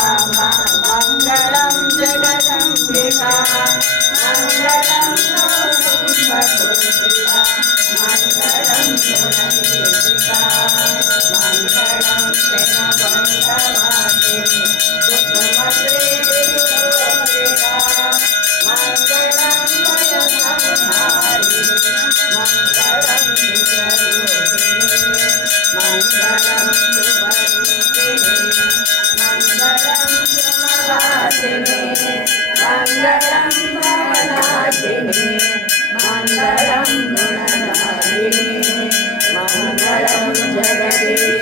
मङ्गलं जगदम्बिका मङ्गलं कुम्भपूजिता मङ्गलं गुणगीतिका मङ्गलं जगवङ्गवासिनी कुसुमश्रीविलोकिता मङ्गलं वयसंहारिणी मङ्गलं विजयरूपिणी मङ्गलं शुभरूपिणी मङ्गलं सुमहासिनी मङ्गलं भवनाशिनी मङ्गलं गुणनाशिनी मङ्गलं जगदीश